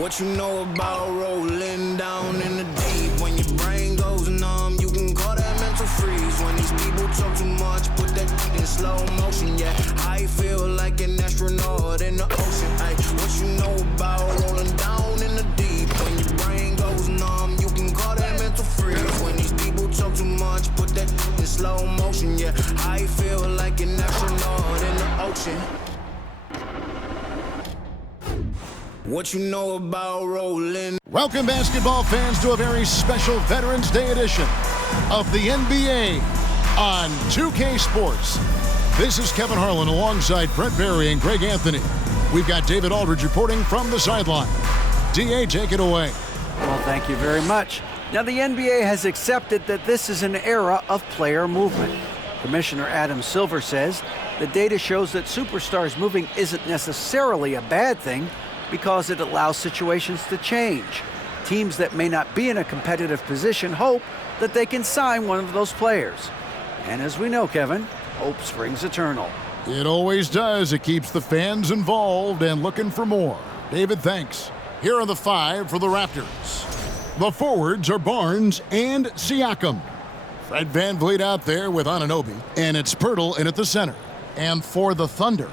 What you know about rolling down in the deep? When your brain goes numb, you can call that mental freeze. When these people talk too much, put that in slow motion. Yeah, I feel like an astronaut in the ocean. Ay, what you know about rolling down in the deep? When your brain goes numb, you can call that mental freeze. When these people talk too much, put that in slow motion. Yeah, I feel like an astronaut in the ocean. What you know about rolling? Welcome, basketball fans, to a very special Veterans Day edition of the NBA on 2K Sports. This is Kevin Harlan alongside Brent Barry and Greg Anthony. We've got David Aldridge reporting from the sideline. DA, take it away. Well, thank you very much. Now, the NBA has accepted that this is an era of player movement. Commissioner Adam Silver says the data shows that superstars moving isn't necessarily a bad thing, because it allows situations to change. Teams that may not be in a competitive position hope that they can sign one of those players. And as we know, Kevin, hope springs eternal. It always does. It keeps the fans involved and looking for more. David, thanks. Here are the five for the Raptors. The forwards are Barnes and Siakam. Fred VanVleet out there with Anunoby, and it's Pirtle in at the center. And for the Thunder,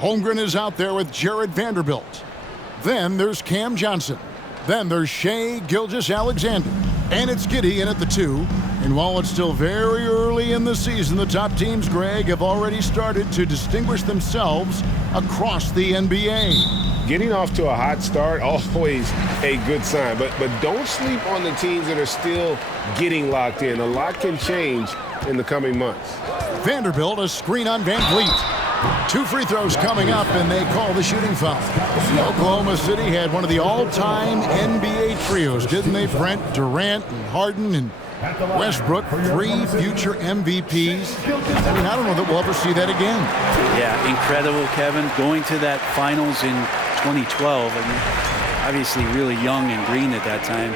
Holmgren is out there with Jared Vanderbilt. Then there's Cam Johnson. Then there's Shai Gilgeous-Alexander. And it's Giddey in at the 2. And while it's still very early in the season, the top teams, Greg, have already started to distinguish themselves across the NBA. Getting off to a hot start, always a good sign. But don't sleep on the teams that are still getting locked in. A lot can change in the coming months. Vanderbilt, a screen on VanVleet. 2 free throws coming up, and they call the shooting foul. Oklahoma City had one of the all-time NBA trios, didn't they, Brent? Durant and Harden and Westbrook, 3 future MVPs. I mean, I don't know that we'll ever see that again. Yeah, incredible, Kevin. Going to that finals in 2012, and obviously really young and green at that time.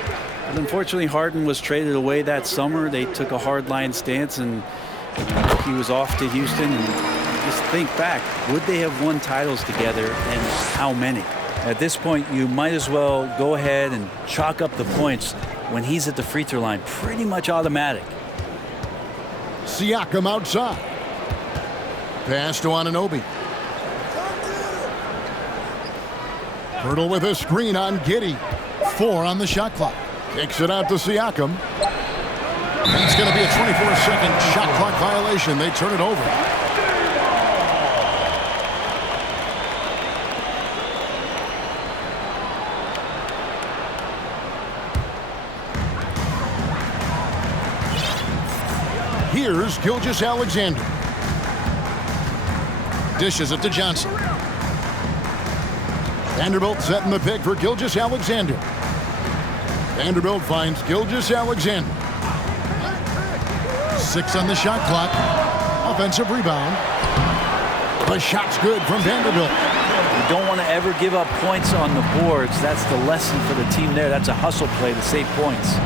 But unfortunately, Harden was traded away that summer. They took a hardline stance, and he was off to Houston. And just think back, would they have won titles together, and how many? At this point, you might as well go ahead and chalk up the points when he's at the free throw line. Pretty much automatic. Siakam outside. Pass to Anunoby. Pirtle with a screen on Giddey. 4 on the shot clock. Kicks it out to Siakam. It's going to be a 24-second shot clock violation. They turn it over. Here's Gilgeous-Alexander. Dishes it to Johnson. Vanderbilt setting the pick for Gilgeous-Alexander. Vanderbilt finds Gilgeous-Alexander. 6 on the shot clock. Offensive rebound. The shot's good from Vanderbilt. You don't want to ever give up points on the boards. That's the lesson for the team there. That's a hustle play to save points.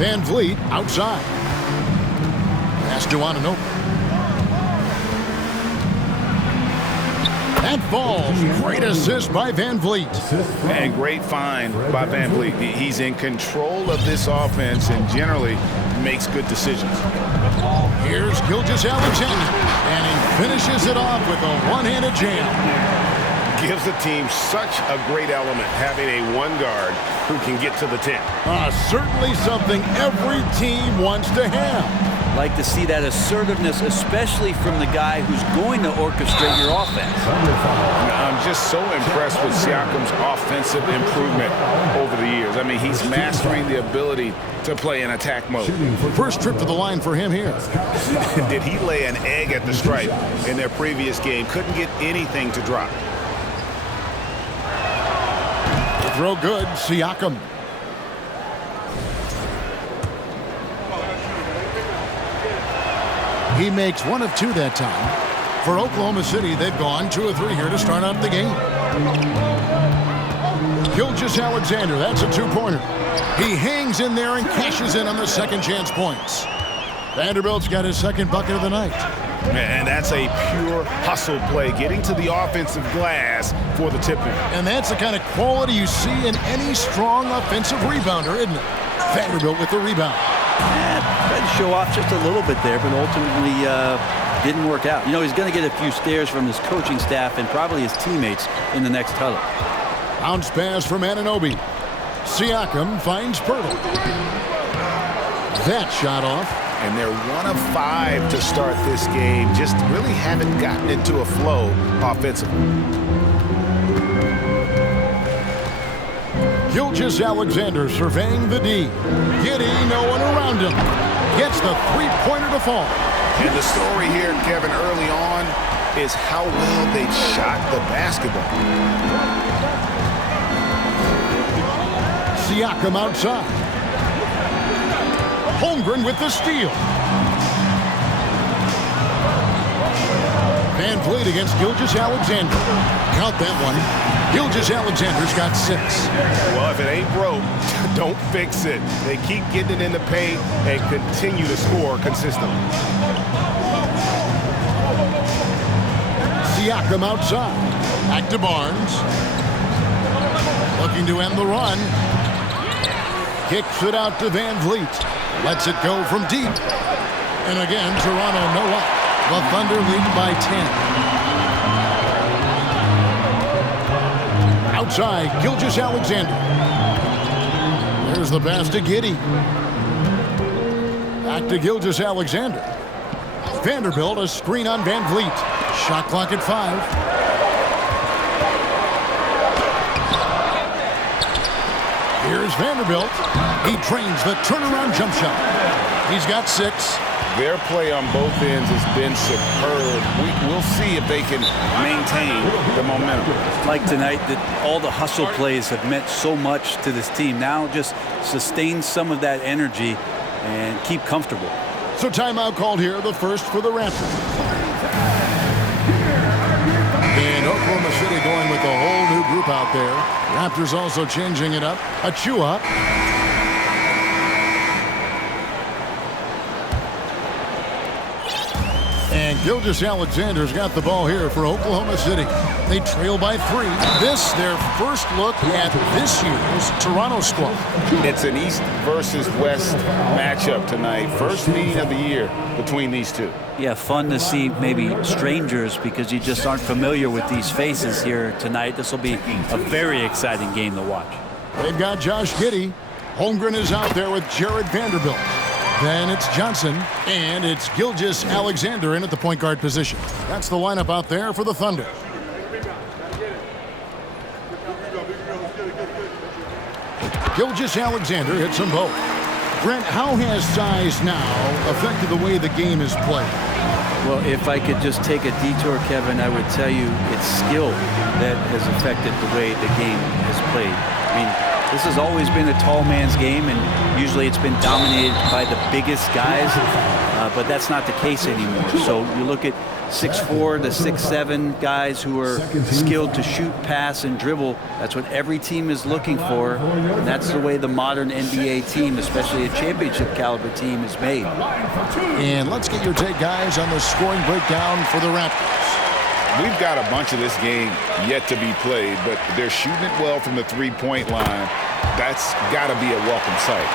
VanVleet outside. Pass to Anunoby. That falls. Great assist by VanVleet. And great find by VanVleet. He's in control of this offense and generally makes good decisions. Here's Gilgeous-Alexander, and he finishes it off with a one-handed jam. Gives the team such a great element, having a one guard who can get to the 10. Certainly something every team wants to have. Like to see that assertiveness, especially from the guy who's going to orchestrate your offense. I'm just so impressed with Siakam's offensive improvement over the years. I mean, he's mastering the ability to play in attack mode. First trip to the line for him here. Did he lay an egg at the stripe in their previous game? Couldn't get anything to drop. Throw good, Siakam. He makes 1 of 2 that time. For Oklahoma City, they've gone 2 of 3 here to start out the game. Gilgeous-Alexander, that's a 2-pointer. He hangs in there and cashes in on the second chance points. Vanderbilt's got his second bucket of the night. And that's a pure hustle play, getting to the offensive glass for the tip-in. And that's the kind of quality you see in any strong offensive rebounder, isn't it? Vanderbilt with the rebound. Tried to show off just a little bit there, but ultimately didn't work out. You know, he's going to get a few stares from his coaching staff and probably his teammates in the next huddle. Bounce pass from Anunoby. Siakam finds Pirtle. That shot off. And they're 1 of 5 to start this game. Just really haven't gotten into a flow offensively. Gilgeous-Alexander surveying the D. Giddey, no one around him. Gets the three-pointer to fall. And the story here, Kevin, early on is how well they shot the basketball. Siakam outside. Holmgren with the steal. Van Vliet against Gilgeous-Alexander. Count that one. Gilgeous-Alexander's got 6. Well, if it ain't broke, don't fix it. They keep getting it in the paint and continue to score consistently. Siakam outside. Back to Barnes. Looking to end the run. Kicks it out to Van Vliet. Lets it go from deep. And again, Toronto no luck. The Thunder lead by 10. Outside, Gilgeous-Alexander. There's the pass to Giddey. Back to Gilgeous-Alexander. Vanderbilt, a screen on Van Vliet. Shot clock at 5. Here's Vanderbilt. He trains the turnaround jump shot. He's got 6. Their play on both ends has been superb. We'll see if they can maintain the momentum. Like tonight, that all the hustle plays have meant so much to this team. Now just sustain some of that energy and keep comfortable. So timeout called here, the first for the Raptors. And Oklahoma City going with a whole new group out there. Raptors also changing it up. Achua. And Gilgeous-Alexander's got the ball here for Oklahoma City. They trail by 3. This, their first look at this year's Toronto squad. It's an East versus West matchup tonight. First meeting of the year between these two. Yeah, fun to see maybe strangers because you just aren't familiar with these faces here tonight. This will be a very exciting game to watch. They've got Josh Giddey. Holmgren is out there with Jared Vanderbilt. Then it's Johnson, and it's Gilgeous-Alexander in at the point guard position. That's the lineup out there for the Thunder. Gilgeous-Alexander hits them both. Brent, how has size now affected the way the game is played? Well, if I could just take a detour, Kevin, I would tell you it's skill that has affected the way the game has played. I mean, this has always been a tall man's game, and usually it's been dominated by the biggest guys, but that's not the case anymore. So you look at 6'4" to 6'7" guys who are skilled to shoot, pass, and dribble. That's what every team is looking for, and that's the way the modern NBA team, especially a championship caliber team, is made. And let's get your take, guys, on the scoring breakdown for the Raptors. We've got a bunch of this game yet to be played, but they're shooting it well from the three-point line. That's got to be a welcome sight.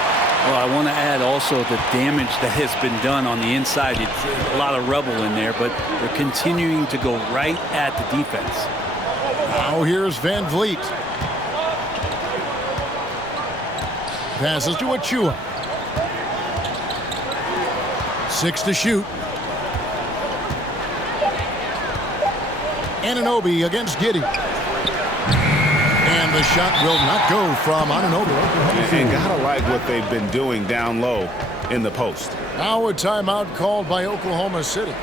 Well, I want to add also the damage that has been done on the inside. It's a lot of rubble in there, but they're continuing to go right at the defense. Now here's Van Vliet. Passes to Achua. 6 to shoot. Anunoby against Giddey. And the shot will not go from Anunoby. And gotta like what they've been doing down low in the post. Now a timeout called by Oklahoma City.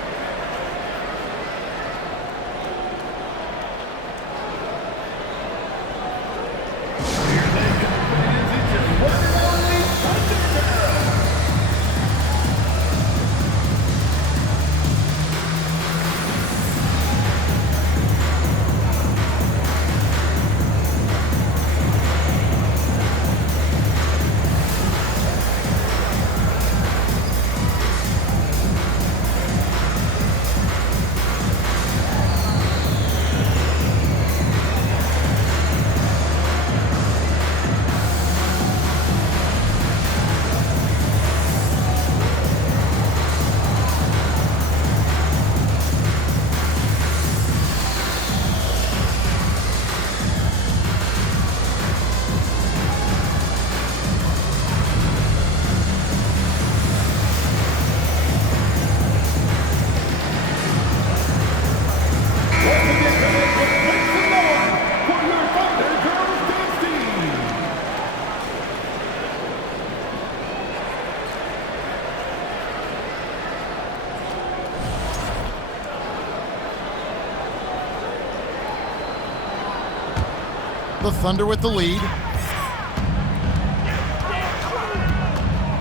The Thunder with the lead.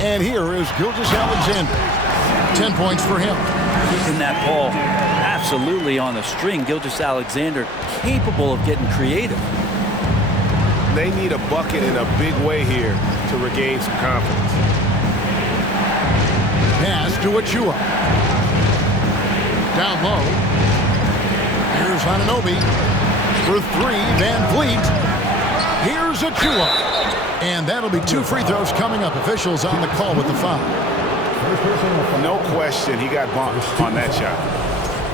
And here is Gilgeous-Alexander. 10 points for him. Keeping that ball absolutely on the string. Gilgeous-Alexander capable of getting creative. They need a bucket in a big way here to regain some confidence. Pass to Achua. Down low. Here's Anunoby. For three, Van Vliet. Here's Achua. And that'll be 2 free throws coming up. Officials on the call with the foul. No question, he got bumped on that shot.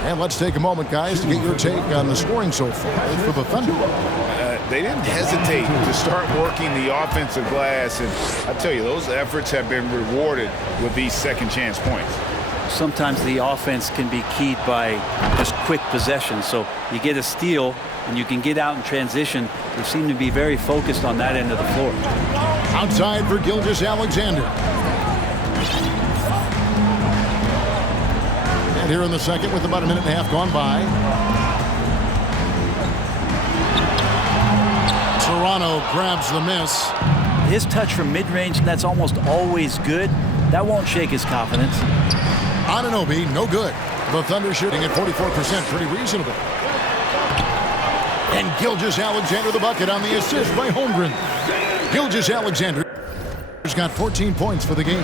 And let's take a moment, guys, to get your take on the scoring so far for the Thunder. They didn't hesitate to start working the offensive glass, and I tell you, those efforts have been rewarded with these second chance points. Sometimes the offense can be keyed by just quick possession. So you get a steal and you can get out in transition. They seem to be very focused on that end of the floor. Outside for Gilgeous-Alexander. And here in the second with about a minute and a half gone by. Toronto grabs the miss. His touch from mid-range, that's almost always good. That won't shake his confidence. Anunoby, no good. The Thunder shooting at 44%, pretty reasonable. And Gilgeous-Alexander the bucket on the assist by Holmgren. Gilgeous-Alexander's got 14 points for the game.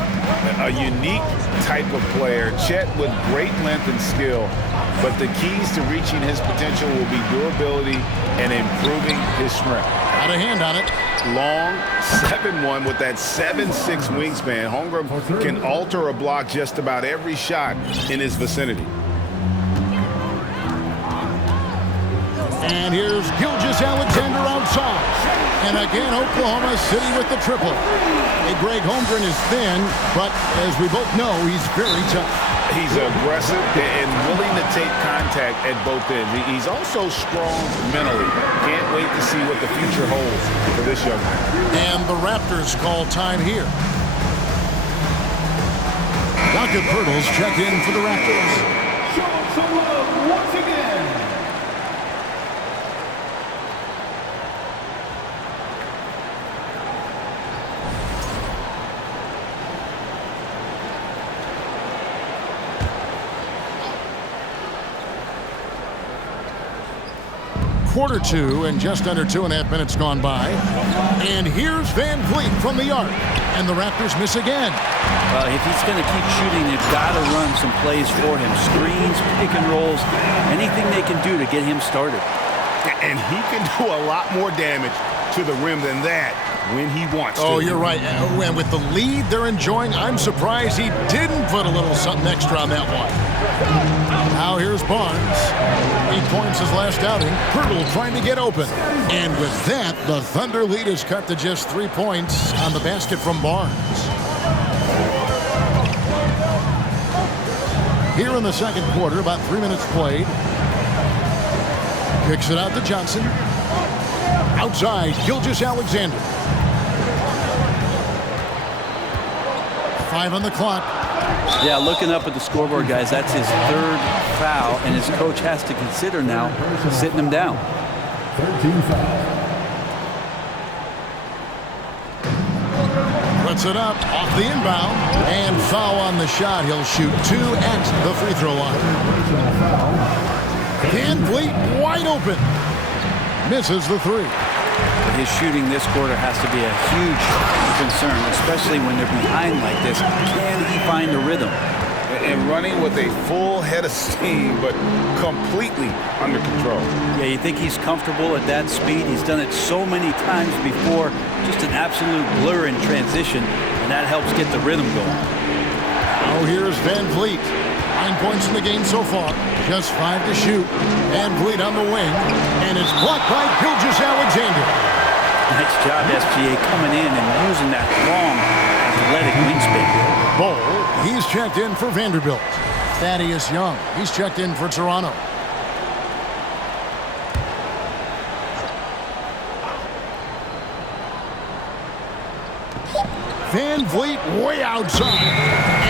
A unique type of player. Chet with great length and skill, but the keys to reaching his potential will be durability and improving his strength. Got a hand on it. Long 7'1" with that 7'6" wingspan. Holmgren can alter a block just about every shot in his vicinity. And here's Gilgeous-Alexander outside. And again, Oklahoma City with the triple. Hey, Greg, Holmgren is thin, but as we both know, he's very tough. He's aggressive and willing to take contact at both ends. He's also strong mentally. Can't wait to see what the future holds for this young man. And the Raptors call time here. Jakob Poeltl's check in for the Raptors. Show some love once again. Quarter two and just under 2.5 minutes gone by. And here's Van Vliet from the arc. And the Raptors miss again. Well, if he's going to keep shooting, they've got to run some plays for him. Screens, pick and rolls, anything they can do to get him started. And he can do a lot more damage to the rim than that when he wants to. Oh, you're right. And with the lead they're enjoying, I'm surprised he didn't put a little something extra on that one. Now here's Barnes. 8 points his last outing. Poeltl trying to get open. And with that, the Thunder lead is cut to just 3 points on the basket from Barnes. Here in the second quarter, about 3 minutes played. Kicks it out to Johnson. Outside, Gilgeous-Alexander. 5 on the clock. Yeah, looking up at the scoreboard, guys, that's his 3rd foul, and his coach has to consider now sitting him down. 13 fouls. Puts it up off the inbound, and foul on the shot. He'll shoot 2 at the free throw line. Van Vliet wide open. Misses the 3. His shooting this quarter has to be a huge concern, especially when they're behind like this. Can he find a rhythm? And running with a full head of steam, but completely under control. Yeah, you think he's comfortable at that speed. He's done it so many times before. Just an absolute blur in transition, and that helps get the rhythm going. Now here's Van Vliet. 9 points in the game so far. Just 5 to shoot. Van Vliet on the wing, and it's blocked by Gilgeous-Alexander. Nice job, SGA, coming in and using that long athletic wingspan. Ball, he's checked in for Vanderbilt. Thaddeus Young, he's checked in for Toronto. Van Vliet way outside,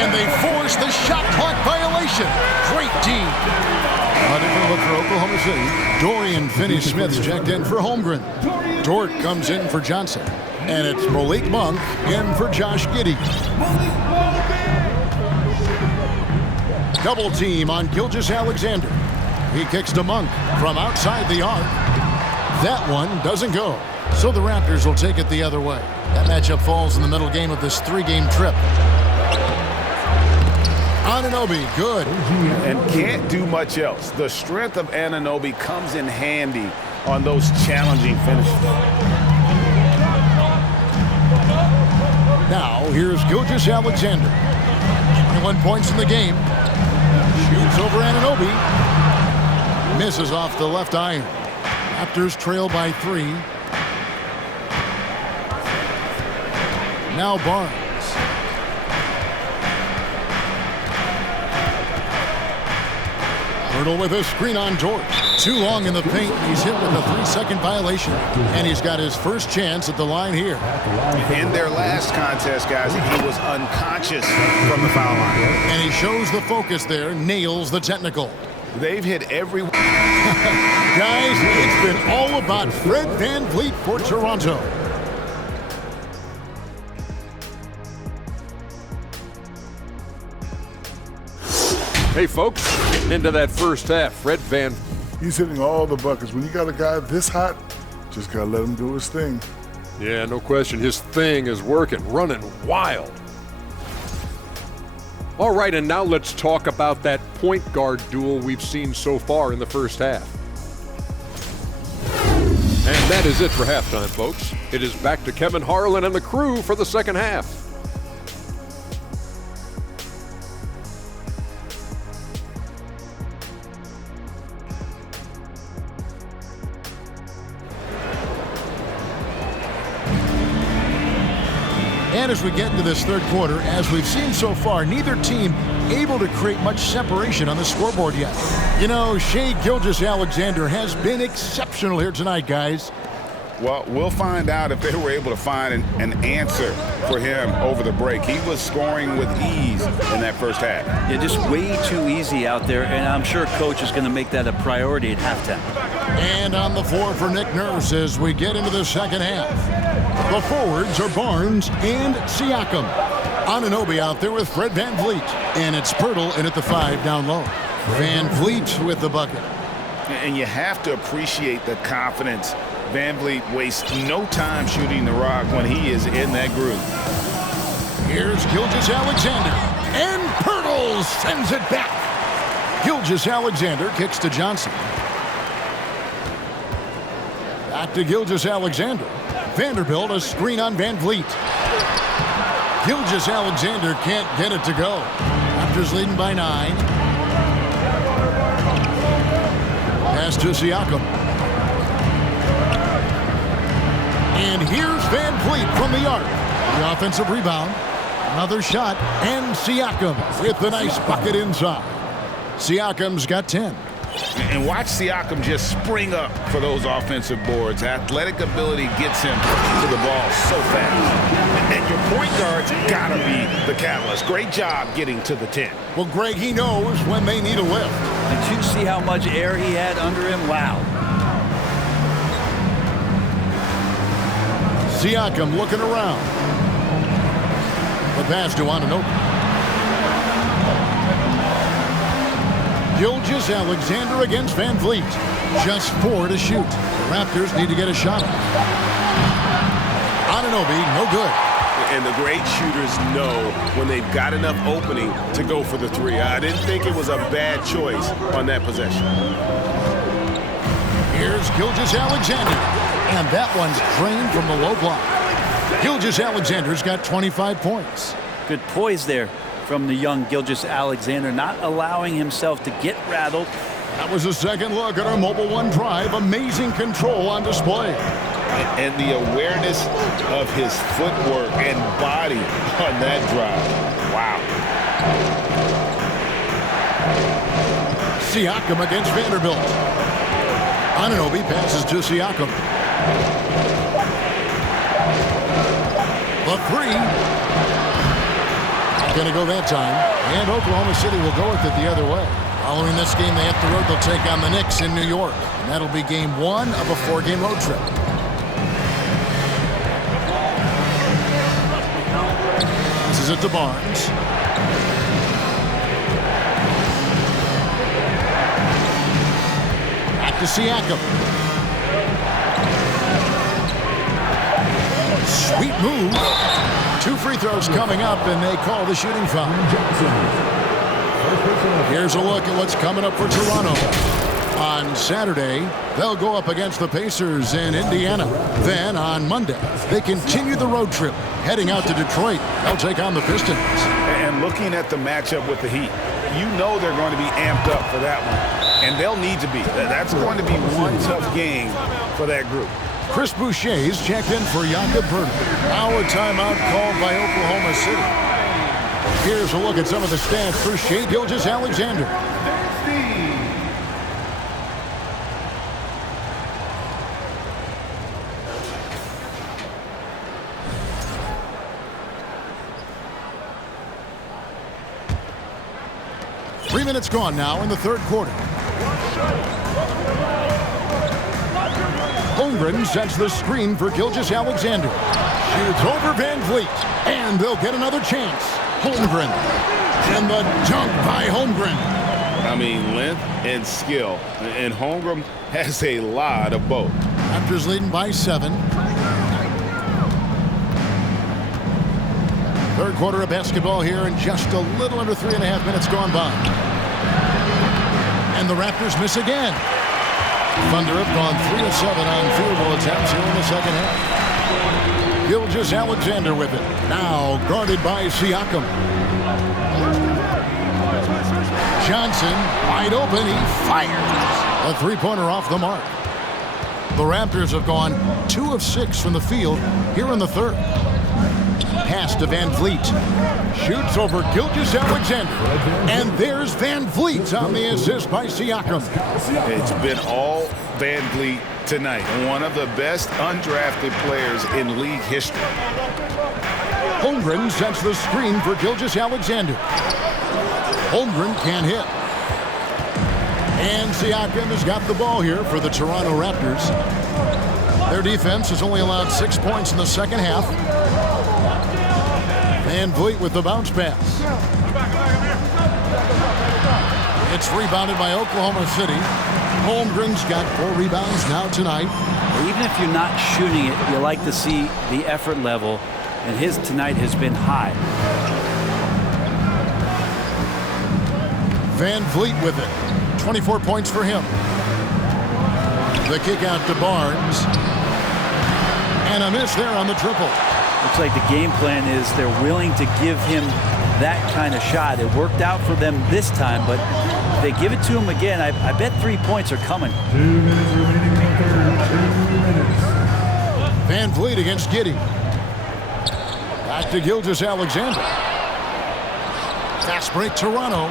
and they force the shot clock violation. Great D. A different look for Oklahoma City. Dorian Finney-Smith's checked in for Holmgren. Dort comes in for Johnson. And it's Malik Monk in for Josh Giddey. Double team on Gilgeous-Alexander. He kicks to Monk from outside the arc. That one doesn't go. So the Raptors will take it the other way. That matchup falls in the middle game of this 3-game trip. Anunoby, good. And can't do much else. The strength of Anunoby comes in handy on those challenging finishes. Now, here's Gilgeous-Alexander. 21 points in the game. Shoots over Anunoby. Misses off the left iron. Raptors trail by 3. Now Barnes. Hurdle with a screen on George. Too long in the paint. He's hit with a 3-second violation. And he's got his first chance at the line here. In their last contest, guys, he was unconscious from the foul line. And he shows the focus there, nails the technical. They've hit every... Guys, it's been all about Fred VanVleet for Toronto. Hey, folks, getting into that first half. Fred Van. He's hitting all the buckets. When you got a guy this hot, just got to let him do his thing. Yeah, no question. His thing is working, running wild. All right, and now let's talk about that point guard duel we've seen so far in the first half. And that is it for halftime, folks. It is back to Kevin Harlan and the crew for the second half. And as we get into this third quarter, as we've seen so far, neither team able to create much separation on the scoreboard yet. You know, Shai Gilgeous-Alexander has been exceptional here tonight, guys. Well, we'll find out if they were able to find an answer for him over the break. He was scoring with ease in that first half. Yeah, just way too easy out there, and I'm sure Coach is going to make that a priority at halftime. And on the floor for Nick Nurse as we get into the second half. The forwards are Barnes and Siakam. Anunoby out there with Fred VanVleet. And it's Pirtle in at the 5 down low. VanVleet with the bucket. And you have to appreciate the confidence. VanVleet wastes no time shooting the rock when he is in that groove. Here's Gilgeous-Alexander. And Pirtle sends it back. Gilgeous-Alexander kicks to Johnson. Back to Gilgeous-Alexander. Vanderbilt, a screen on VanVleet. Gilgeous-Alexander can't get it to go. Raptors leading by 9. Pass to Siakam. And here's VanVleet from the arc. The offensive rebound. Another shot. And Siakam with the nice bucket inside. Siakam's got 10. And watch Siakam just spring up for those offensive boards. Athletic ability gets him to the ball so fast. And your point guard's got to be the catalyst. Great job getting to the 10. Well, Greg, he knows when they need a lift. Did you see how much air he had under him? Wow. Siakam looking around. The pass to Anunoby. Gilgeous-Alexander against VanVleet. Just 4 to shoot. The Raptors need to get a shot. Anunoby, no good. And the great shooters know when they've got enough opening to go for the 3. I didn't think it was a bad choice on that possession. Here's Gilgeous-Alexander. And that one's drained from the low block. Gilgeous-Alexander's got 25 points. Good poise there from the young Gilgeous-Alexander, not allowing himself to get rattled. That was a second look at our Mobile One drive. Amazing control on display. And the awareness of his footwork and body on that drive. Wow. Siakam against Vanderbilt. Anunoby passes to Siakam. The 3. Going to go that time, and Oklahoma City will go with it the other way. Following this game, they hit the road. They'll take on the Knicks in New York. And that'll be game 1 of a 4-game road trip. This is it to Barnes. Back to Siakam. Sweet move. 2 free throws coming up, and they call the shooting foul. Here's a look at what's coming up for Toronto. On Saturday, they'll go up against the Pacers in Indiana. Then on Monday, they continue the road trip, heading out to Detroit. They'll take on the Pistons. And looking at the matchup with the Heat, you know they're going to be amped up for that one. And they'll need to be. That's going to be one tough game for that group. Chris Boucher's checked in for Jakob Poeltl. Now a timeout called by Oklahoma City. Here's a look at some of the stats for Shai Gilgeous-Alexander. Three minutes gone now in the third quarter. Holmgren sets the screen for Gilgeous-Alexander. Shoots over Van Vliet, and they'll get another chance. Holmgren, and the dunk by Holmgren. I mean, length and skill, and Holmgren has a lot of both. Raptors leading by 7. Third quarter of basketball here, and just a little under 3.5 minutes gone by. And the Raptors miss again. Thunder have gone 3 of 7 on field goal attempts here in the second half. Gilgeous-Alexander with it. Now guarded by Siakam. Johnson wide open. He fires. A three-pointer off the mark. The Raptors have gone 2 of 6 from the field here in the third. Pass to Van Vliet. Shoots over Gilgeous-Alexander. And there's Van Vliet on the assist by Siakam. It's been all Van Vliet tonight. One of the best undrafted players in league history. Holmgren sets the screen for Gilgeous-Alexander. Holmgren can't hit. And Siakam has got the ball here for the Toronto Raptors. Their defense has only allowed 6 points in the second half. Van Vliet with the bounce pass. It's rebounded by Oklahoma City. Holmgren's got 4 rebounds now tonight. Even if you're not shooting it, you like to see the effort level, and his tonight has been high. Van Vliet with it. 24 points for him. The kick out to Barnes. And a miss there on the triple. Looks like the game plan is they're willing to give him that kind of shot. It worked out for them this time, but if they give it to him again, I bet 3 points are coming. 2 minutes remaining in the third. 2 minutes. Van Vliet against Giddey. Back to Gilgeous-Alexander. Fast break Toronto.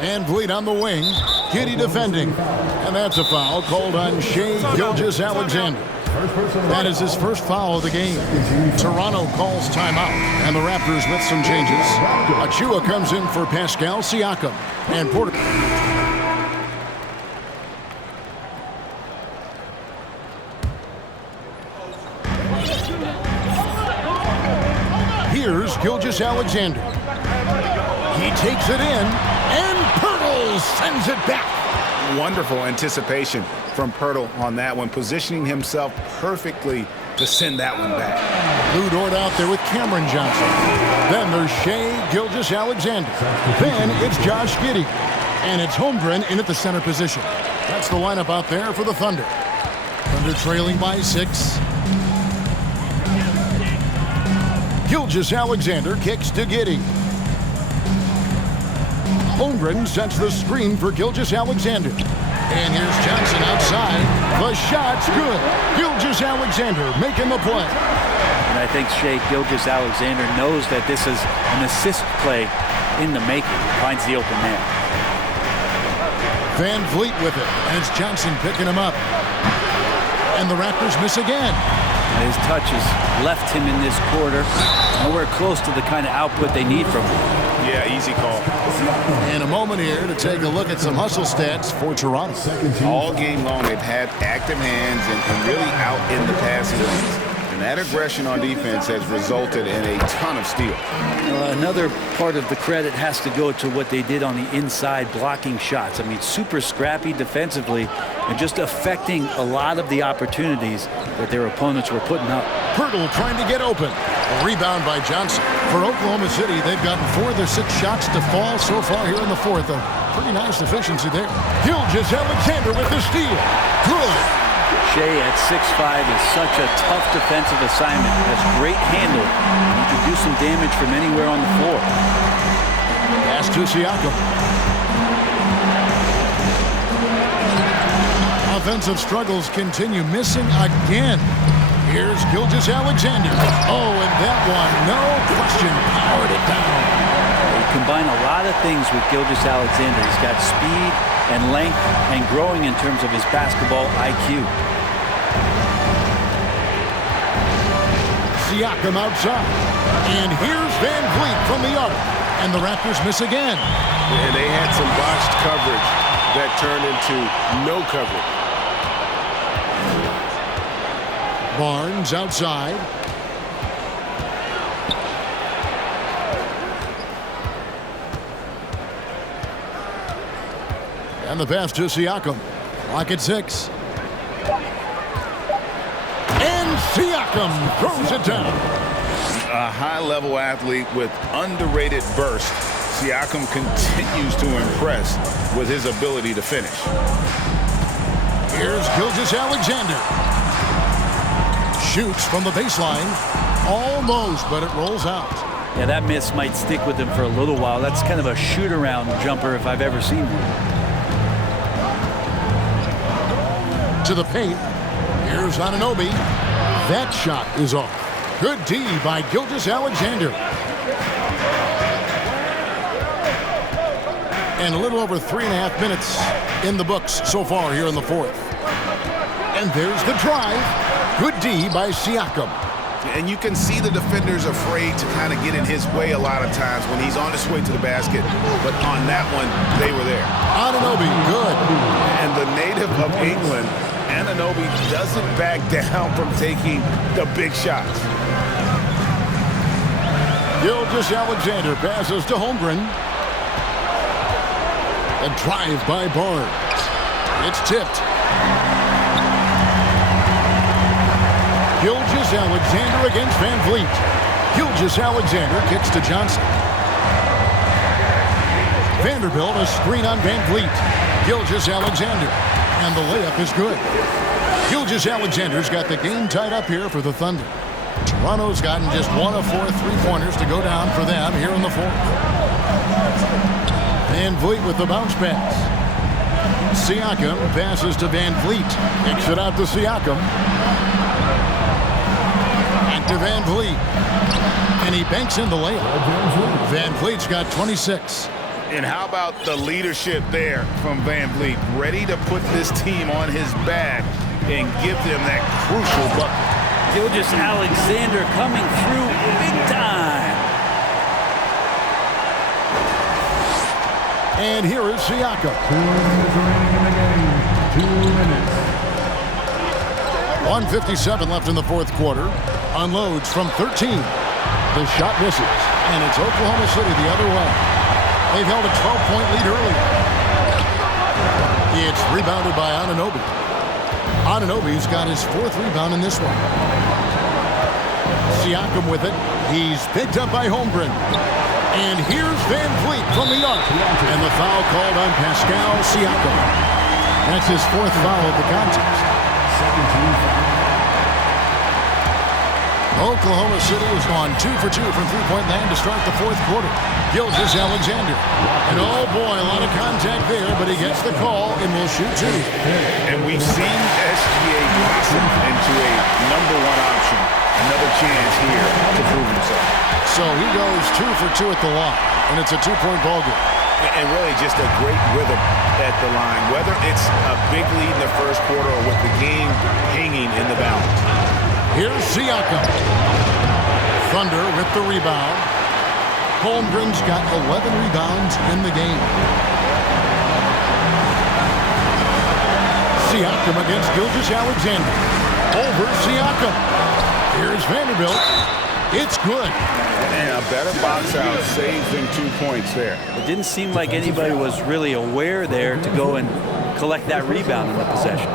Van Vliet on the wing. Giddey defending. And that's a foul called on Shai Gilgeous-Alexander. That is his first foul of the game. Toronto calls timeout. And the Raptors with some changes. Achua comes in for Pascal Siakam. And Porter. Here's Gilgeous-Alexander. He takes it in, and Poeltl sends it back. Wonderful anticipation from Poeltl on that one, positioning himself perfectly to send that one back. Lou Dort out there with Cameron Johnson. Then there's Shai Gilgeous-Alexander. Then it's Josh Giddey. And it's Holmgren in at the center position. That's the lineup out there for the Thunder. Thunder trailing by 6. Gilgeous-Alexander kicks to Giddey. Holmgren sets the screen for Gilgeous-Alexander. And here's Johnson outside. The shot's good. Gilgeous-Alexander making the play. And I think Shai Gilgeous-Alexander knows that this is an assist play in the making. Finds the open man. Van Vliet with it. And it's Johnson picking him up. And the Raptors miss again. His touches left him in this quarter. Nowhere close to the kind of output they need from him. Yeah, easy call. And a moment here to take a look at some hustle stats for Toronto. All game long, they've had active hands and really out in the passing lanes. And that aggression on defense has resulted in a ton of steals. Another part of the credit has to go to what they did on the inside blocking shots. I mean, super scrappy defensively and just affecting a lot of the opportunities that their opponents were putting up. Pirtle trying to get open. A rebound by Johnson. For Oklahoma City, they've gotten 4 of their 6 shots to fall so far here in the fourth. A pretty nice efficiency there. Gilgeous-Alexander with the steal. Good. Shea at 6'5" is such a tough defensive assignment. Has great handle. He can do some damage from anywhere on the floor. Pass to Siakam. Offensive struggles continue, missing again. Here's Gilgeous-Alexander. Oh, and that one, no question, powered it down. They combine a lot of things with Gilgeous-Alexander. He's got speed and length and growing in terms of his basketball IQ. Siakam outside. And here's Van Vliet from the arc. And the Raptors miss again. And they had some botched coverage that turned into no coverage. Barnes outside. And the pass to Siakam. Clock at 6. And Siakam throws it down. A high-level athlete with underrated burst. Siakam continues to impress with his ability to finish. Here's Gilgeous-Alexander. Shoots from the baseline. Almost, but it rolls out. Yeah, that miss might stick with him for a little while. That's kind of a shoot-around jumper if I've ever seen one. To the paint. Here's Anunoby. That shot is off. Good D by Gilgeous-Alexander. And a little over 3.5 minutes in the books so far here in the fourth. And there's the drive. Good D by Siakam. And you can see the defenders afraid to kind of get in his way a lot of times when he's on his way to the basket. But on that one, they were there. Anunoby, good. And the native of England, Anunoby doesn't back down from taking the big shots. Gilgeous-Alexander passes to Holmgren. A drive by Barnes. It's tipped. Gilgeous-Alexander against Van Vliet. Gilgeous-Alexander kicks to Johnson. Vanderbilt a screen on Van Vliet. Gilgeous-Alexander. And the layup is good. Gilgeous-Alexander's got the game tied up here for the Thunder. Toronto's gotten just 1 of 4 3-pointers to go down for them here in the fourth. Van Vliet with the bounce pass. Siakam passes to Van Vliet. Kicks it out to Siakam. Back to Van Vliet. And he banks in the layup. Van Vliet's got 26. And how about the leadership there from Van Vliet? Ready to put this team on his back and give them that crucial bucket. Gilgeous-Alexander coming through big time. And here is Siakam. 2 minutes remaining in the game. 2 minutes. 1:57 left in the fourth quarter. Unloads from 13. The shot misses. And it's Oklahoma City the other way. They've held a 12-point lead earlier. It's rebounded by Anunoby. Anunoby's got his 4th rebound in this one. Siakam with it. He's picked up by Holmgren. And here's Van Vliet from the arc. And the foul called on Pascal Siakam. That's his 4th foul of the contest. Second team foul. Oklahoma City was on 2 for 2 from three-point land to start the fourth quarter. Gilgeous-Alexander. And oh boy, a lot of contact there, but he gets the call and will shoot 2. And we've seen SGA blossom into a #1 option. Another chance here to prove himself. So he goes 2 for 2 at the line, and it's a 2-point ball game. And really just a great rhythm at the line, whether it's a big lead in the first quarter or with the game hanging in the balance. Here's Siakam. Thunder with the rebound. Holmgren's got 11 rebounds in the game. Siakam against Gilgeous-Alexander. Over Siakam. Here's Vanderbilt. It's good. And a better box out saves them 2 points there. It didn't seem like anybody was really aware there to go and collect that rebound in the possession.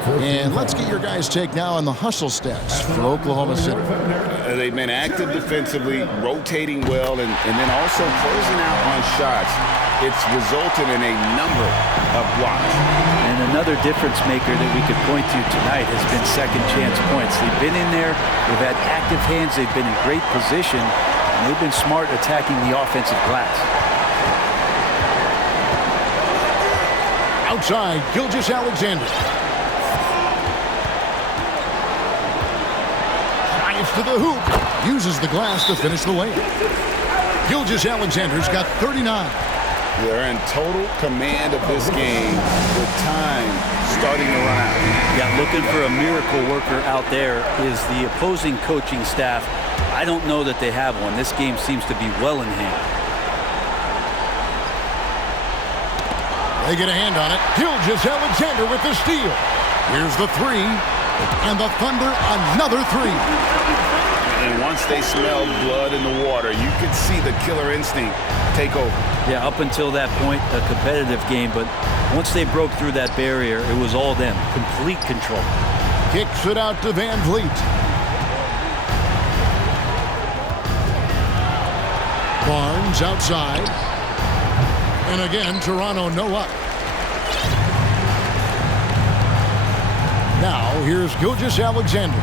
And let's get your guys' take now on the hustle stats for Oklahoma City. They've been active defensively, rotating well, and then also closing out on shots. It's resulted in a number of blocks. And another difference maker that we could point to tonight has been second chance points. They've been in there, they've had active hands, they've been in great position, and they've been smart attacking the offensive glass. Outside, Gilgeous-Alexander. Drives to the hoop. Uses the glass to finish the layup. Gilgeous-Alexander's got 39. They're in total command of this game with time starting to run out. Yeah, looking for a miracle worker out there is the opposing coaching staff. I don't know that they have one. This game seems to be well in hand. They get a hand on it. Gilgeous-Alexander with the steal. Here's the three. And the Thunder, another three. And once they smelled blood in the water, you could see the killer instinct take over. Yeah, up until that point, a competitive game, but once they broke through that barrier, it was all them. Complete control. Kicks it out to Van Vliet. Barnes outside. And again, Toronto no up. Now, here's Gilgeous-Alexander.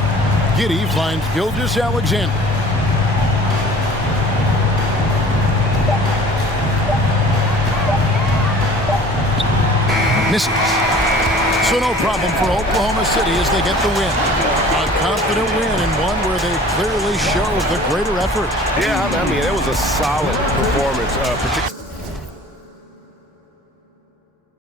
Giddey finds Gilgeous-Alexander. Misses. So no problem for Oklahoma City as they get the win. A confident win and one where they clearly show the greater effort. Yeah, I mean, it was a solid performance, particularly